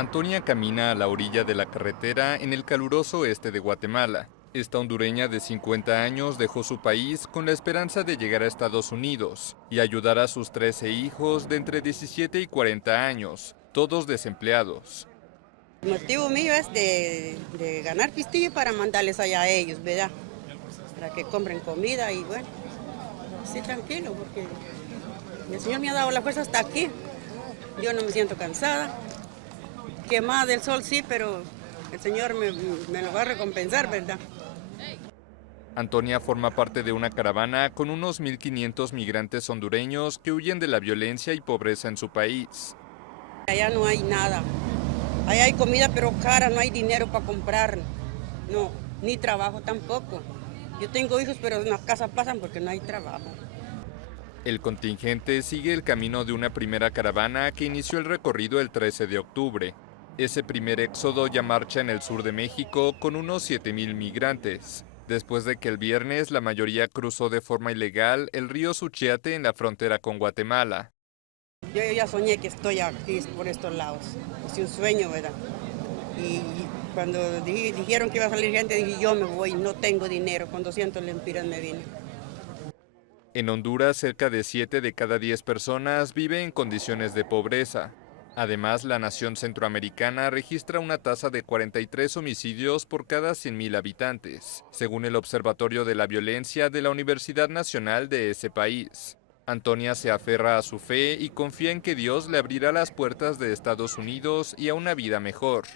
Antonia camina a la orilla de la carretera en el caluroso este de Guatemala. Esta hondureña de 50 años dejó su país con la esperanza de llegar a Estados Unidos y ayudar a sus 13 hijos de entre 17 y 40 años, todos desempleados. El motivo mío es de ganar pistillo para mandarles allá a ellos, ¿verdad? Para que compren comida y bueno, sí, tranquilo, porque el Señor me ha dado la fuerza hasta aquí. Yo no me siento cansada, quemada del sol sí, pero el Señor me lo va a recompensar, ¿verdad? Antonia forma parte de una caravana con unos 1.500 migrantes hondureños que huyen de la violencia y pobreza en su país. Allá no hay nada, allá hay comida pero cara, no hay dinero para comprar, no, ni trabajo tampoco. Yo tengo hijos pero en la casa pasan porque no hay trabajo. El contingente sigue el camino de una primera caravana que inició el recorrido el 13 de octubre. Ese primer éxodo ya marcha en el sur de México con unos 7.000 migrantes, después de que el viernes la mayoría cruzó de forma ilegal el río Suchiate en la frontera con Guatemala. Yo ya soñé que estoy aquí por estos lados, es un sueño, ¿verdad? Y cuando dijeron que iba a salir gente, dije yo me voy, no tengo dinero, con 200 lempiras me vine. En Honduras, cerca de 7 de cada 10 personas vive en condiciones de pobreza. Además, la nación centroamericana registra una tasa de 43 homicidios por cada 100.000 habitantes, según el Observatorio de la Violencia de la Universidad Nacional de ese país. Antonia se aferra a su fe y confía en que Dios le abrirá las puertas de Estados Unidos y a una vida mejor.